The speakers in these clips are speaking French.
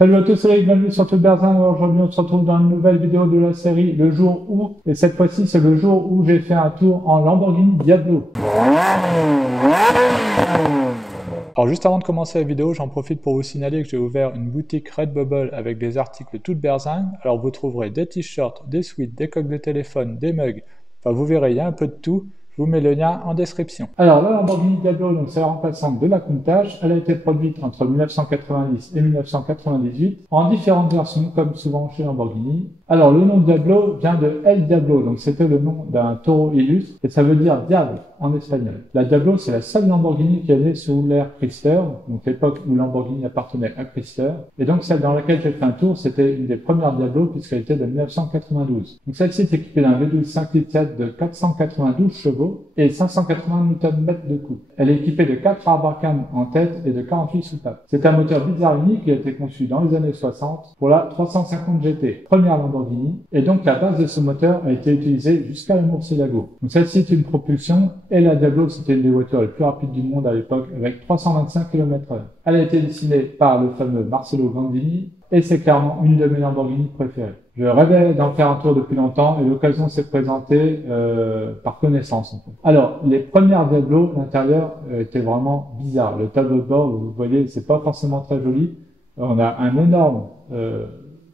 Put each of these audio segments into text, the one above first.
Salut à tous, c'est Eric, bienvenue sur Tuberzin. Aujourd'hui, on se retrouve dans une nouvelle vidéo de la série Le Jour Où. Et cette fois-ci, c'est le jour où j'ai fait un tour en Lamborghini Diablo. Alors juste avant de commencer la vidéo, j'en profite pour vous signaler que j'ai ouvert une boutique Redbubble avec des articles tout Tuberzin. Alors vous trouverez des t-shirts, des sweats, des coques de téléphone, des mugs. Enfin vous verrez, il y a un peu de tout. Je vous mets le lien en description. Alors la Lamborghini Diablo, donc c'est la remplaçante de la Countach. Elle a été produite entre 1990 et 1998 en différentes versions, comme souvent chez Lamborghini. Alors le nom Diablo vient de El Diablo, donc c'était le nom d'un taureau illustre et ça veut dire diable en espagnol. La Diablo, c'est la seule Lamborghini qui est née sous l'ère Chrysler, donc l'époque où Lamborghini appartenait à Chrysler. Et donc celle dans laquelle j'ai fait un tour, c'était une des premières Diablo puisqu'elle était de 1992. Donc celle-ci est équipée d'un V12 5 litres 7 de 492 chevaux et 580 Nm de couple. Elle est équipée de 4 Arbacam en tête et de 48 soupapes. C'est un moteur bizarre-unique qui a été conçu dans les années 60 pour la 350 GT, première Lamborghini. Et donc la base de ce moteur a été utilisée jusqu'à la Murcielago. Donc celle-ci est une propulsion et la Diablo c'était une des voitures les plus rapides du monde à l'époque avec 325 km/h. Elle a été dessinée par le fameux Marcello Gandini et c'est clairement une de mes Lamborghini préférées. Je rêvais d'en faire un tour depuis longtemps et l'occasion s'est présentée par connaissance. En fait. Alors, les premières Diablo, l'intérieur était vraiment bizarre. Le tableau de bord, vous voyez, c'est pas forcément très joli. On a un énorme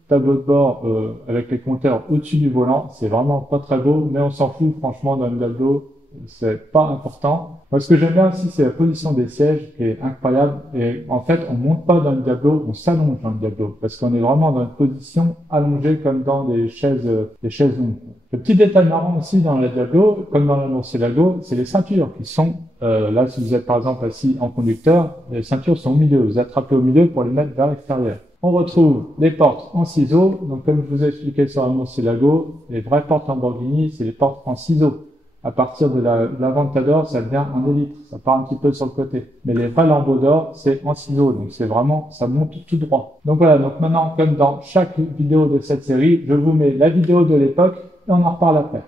tableau de bord avec les compteurs au-dessus du volant. C'est vraiment pas très beau, mais on s'en fout franchement d'un Diablo. C'est pas important. Moi, ce que j'aime bien aussi, c'est la position des sièges qui est incroyable. Et en fait, on monte pas dans le Diablo, on s'allonge dans le Diablo. Parce qu'on est vraiment dans une position allongée comme dans des chaises longues. Le petit détail marrant aussi dans la Diablo, comme dans la Murcielago, c'est les ceintures qui sont, là, si vous êtes par exemple assis en conducteur, les ceintures sont au milieu. Vous attrapez au milieu pour les mettre vers l'extérieur. On retrouve les portes en ciseaux. Donc, comme je vous ai expliqué sur la Murcielago, les vraies portes Lamborghini, c'est les portes en ciseaux. À partir de l'Aventador, ça devient en élytre, ça part un petit peu sur le côté. Mais les vrais lambeaux d'or, c'est en ciseaux, donc c'est vraiment, ça monte tout droit. Donc voilà, donc maintenant, comme dans chaque vidéo de cette série, je vous mets la vidéo de l'époque et on en reparle après.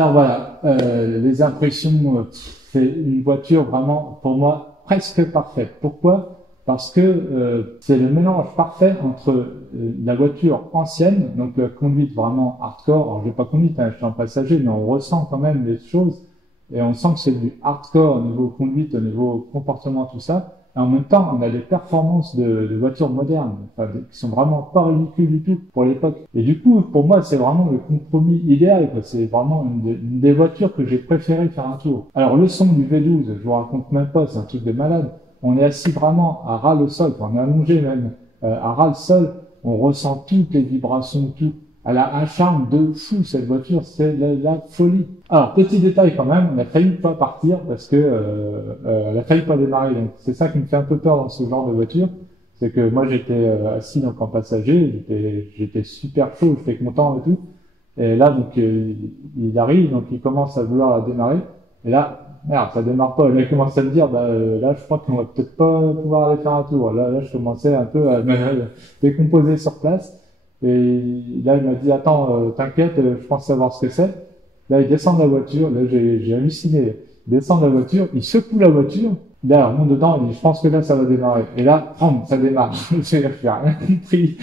Alors voilà, les impressions, c'est une voiture vraiment, pour moi, presque parfaite. Pourquoi? Parce que c'est le mélange parfait entre la voiture ancienne, donc la conduite vraiment hardcore. Alors, j'ai pas conduite, hein, je suis un passager, mais on ressent quand même les choses et on sent que c'est du hardcore au niveau conduite, au niveau comportement, tout ça. Et en même temps, on a des performances de voitures modernes, enfin, qui sont vraiment pas ridicules du tout pour l'époque. Et du coup, pour moi, c'est vraiment le compromis idéal, quoi. C'est vraiment une des voitures que j'ai préféré faire un tour. Alors, le son du V12, je vous raconte même pas, c'est un truc de malade. On est assis vraiment à ras le sol, on est allongé même à ras le sol, on ressent toutes les vibrations, tout. Elle a un charme de fou, cette voiture, c'est la folie. Alors, petit détail quand même, on a failli pas partir parce que elle a failli pas démarrer. Donc, c'est ça qui me fait un peu peur dans ce genre de voiture. C'est que moi, j'étais assis donc en passager, j'étais super chaud, j'étais content et tout. Et là, donc, il arrive, donc il commence à vouloir la démarrer. Et là, merde, ça démarre pas. Là, il commence à me dire, là, je crois qu'on va peut-être pas pouvoir aller faire un tour. Là, je commençais un peu à me décomposer sur place. Et là, il m'a dit, attends, t'inquiète, je pense savoir ce que c'est. Là, il descend de la voiture. Là, j'ai halluciné. Il descend de la voiture, il secoue la voiture. Là, on monte dedans, il dit, je pense que là, ça va démarrer. Et là, ça démarre. J'ai rien compris.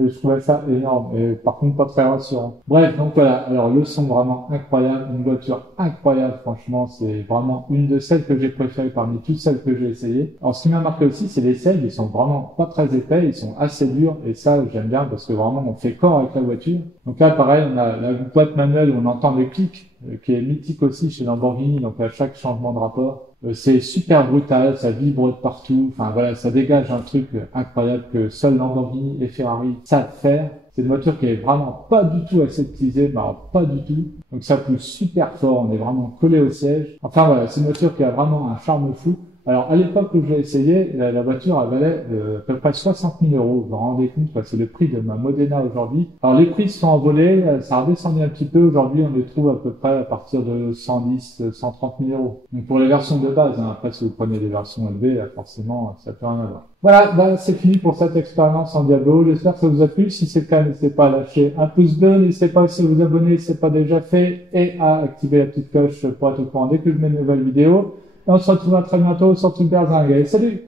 Je trouvais ça énorme. Et par contre, pas très rassurant. Bref, donc voilà. Alors, le son vraiment incroyable. Une voiture incroyable. Franchement, c'est vraiment une de celles que j'ai préférées parmi toutes celles que j'ai essayées. Alors, ce qui m'a marqué aussi, c'est les selles. Ils sont vraiment pas très épais. Ils sont assez durs. Et ça, j'aime bien parce que vraiment, on fait corps avec la voiture. Donc là, pareil, on a la boîte manuelle où on entend les clics, qui est mythique aussi chez Lamborghini. Donc à chaque changement de rapport. C'est super brutal, ça vibre de partout, enfin voilà, ça dégage un truc incroyable que seul Lamborghini et Ferrari savent faire. C'est une voiture qui est vraiment pas du tout aseptisée, mais alors pas du tout. Donc ça pousse super fort, on est vraiment collé au siège. Enfin voilà, c'est une voiture qui a vraiment un charme fou. Alors à l'époque où je l'ai essayé, la voiture elle valait à peu près 60 000 €. Vous vous rendez compte, c'est le prix de ma Modena aujourd'hui. Alors les prix se sont envolés, ça a redescendu un petit peu. Aujourd'hui on les trouve à peu près à partir de 110, 130 000 €. Donc pour les versions de base, hein. Après si vous prenez des versions élevées, forcément ça peut rien avoir. Voilà, c'est fini pour cette expérience en Diablo. J'espère que ça vous a plu. Si c'est le cas, n'hésitez pas à lâcher un pouce bleu, n'hésitez pas aussi à vous abonner si ce n'est pas déjà fait et à activer la petite cloche pour être au courant dès que je mets une nouvelle vidéo. Et on se retrouve à très bientôt sur Tout Berzingue. Allez, salut!